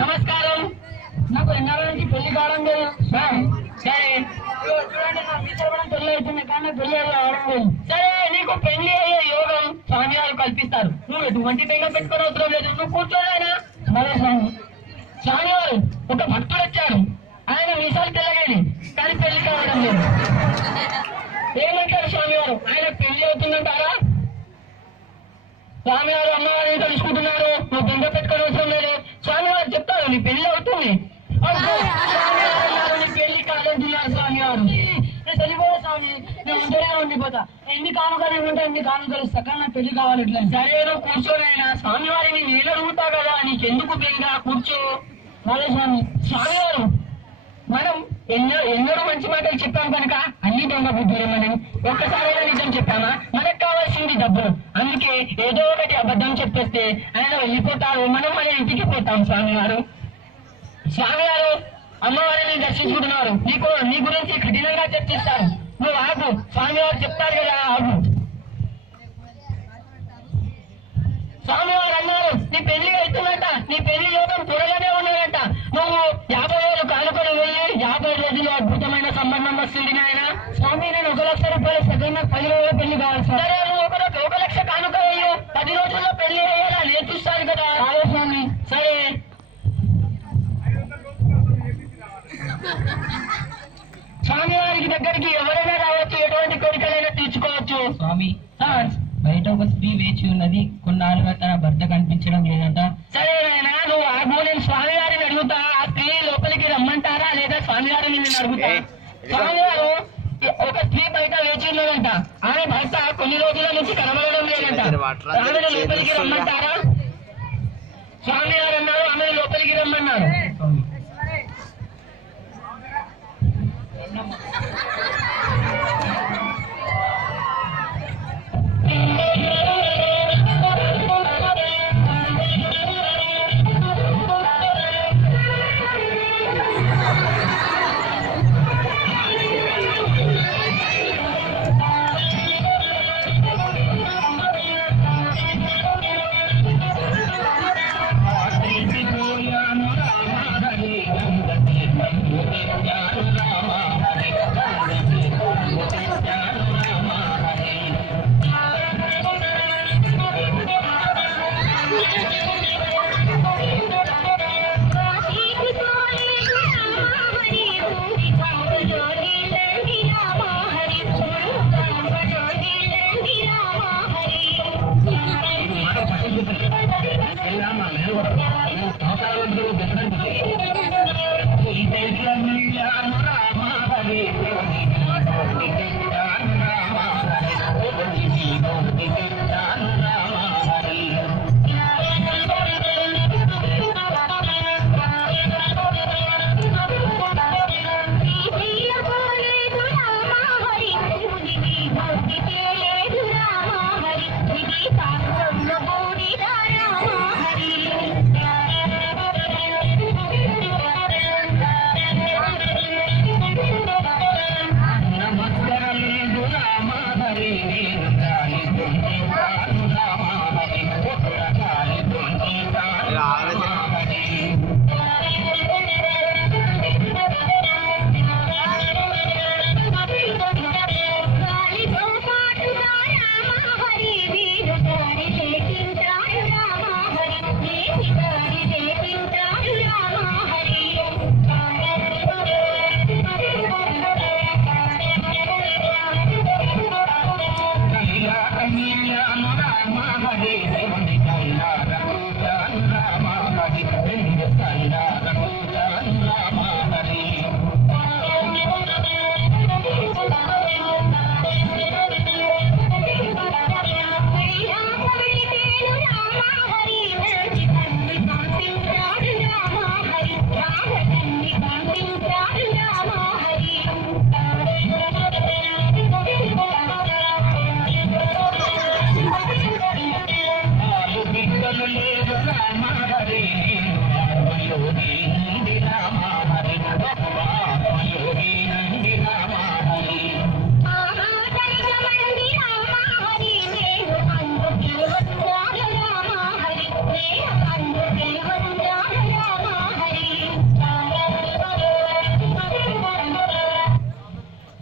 నమస్కారం. నాకు ఎన్నాళ్ళ నుంచి పెళ్లి కావడం లేదు. సరే పెళ్లి అవుతుంది కానీ పెళ్లి అవడం లేదు. సరే నీకు పెళ్లి అయ్యే యోగం స్వామివారు కల్పిస్తారు. నువ్వు ఎటువంటి బెంగ పెట్టుకుని అవసరం లేదు. నువ్వు కూర్చోలేనా? మరే స్వామి. స్వామివారు ఒక భక్తుడు వచ్చాడు. ఆయన మీసాలు తెల్లగాని కానీ పెళ్లి కావడం లేదు. ఏమంటారు స్వామివారు? ఆయన పెళ్లి అవుతుందంటారా? స్వామివారు అమ్మవారిని తెలుసుకుంటున్నారు. నువ్వు బెంగ పెట్టుకుని అవసరం లేదు. స్వామివారు చెప్తారు నీ పెళ్లి అవుతుంది. నీ పెళ్లి కాదంటున్నారు స్వామివారు. నేను చనిపోయా స్వామి, నేను ఉంటేనే ఉండిపోతా. ఎన్ని కానుకలు ఉంటే ఎన్ని కానుకలు ఇస్తా కానీ నా పెళ్లి కావాలి. ఇట్లా సరే నువ్వు కూర్చోనైనా స్వామివారిని నేను అడుగుతా కదా, నీకెందుకు బెంగ? కూర్చో. అదే స్వామి. స్వామివారు మనం ఎన్నో మంచి మాటలు చెప్పాం కనుక అన్ని దొంగ బుద్ధులు. మనం ఒక్కసారైనా నిజం చెప్పామా? మనకు కావాల్సింది డబ్బులు. అందుకే ఏదో ఒకటి అబద్ధం చెప్పేస్తే ఆయన వెళ్ళిపోతారు, మనం మన ఇంటికి పోతాం. స్వామివారు అమ్మవారిని దర్శించుకుంటున్నారు. నీ గురించి కఠినంగా చర్చిస్తారు. నువ్వు ఆగు. స్వామివారు చెప్తారు కదా, ఆగు. స్వామివారు అన్నారు నీ పెళ్లి అవుతుందంట, నీ పెళ్లి యోగం త్వరగానే ఉన్నదంట. నువ్వు 50,000 కానుకలు వెళ్ళి 50 రోజులు అద్భుతమైన సంబంధం వస్తుంది నాయన. స్వామి నేను 1,00,000 రూపాయలు సెకండ్ 10 రోజుల్లో పెళ్లి కావాలి. సరే నువ్వు 1,00,000 కానుక వెయ్యి, 10 రోజుల్లో పెళ్లి అయ్యేలా నేను చూస్తాను కదా. అదే స్వామి. సరే స్వామివారికి దగ్గరికి ఎవరైనా రావచ్చు, ఎటువంటి కోరికలైనా తీర్చుకోవచ్చు. స్వామి బయట ఒక స్త్రీ వేచి ఉన్నది. కొన్నాళ్ళుగా తన భర్త కనిపించడం లేదంట. సరే నాయన నువ్వు ఆగు. అడుగుతా స్వామి గారు ఒక స్త్రీ బయట వేచి ఉన్నదంట ఆమె భర్త కొన్ని రోజుల నుంచి కనబడడం లేదంట ఆమెను లోపలికి రమ్మంటారా స్వామి గారు అన్నారు ఆమెను లోపలికి రమ్మన్నారు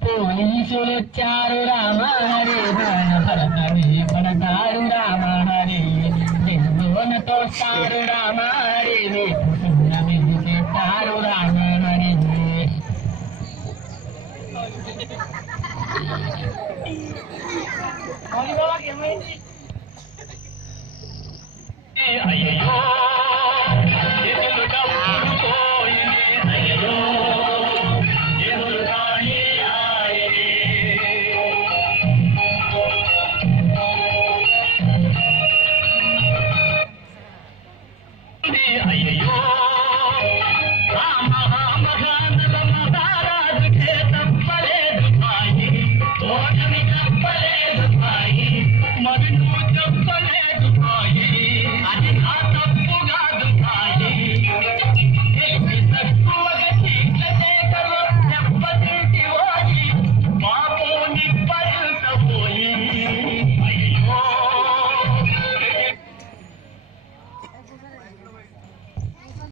పోలీసులొచ్చారు రామ హరి పడతారు రామ హరి తోస్తారు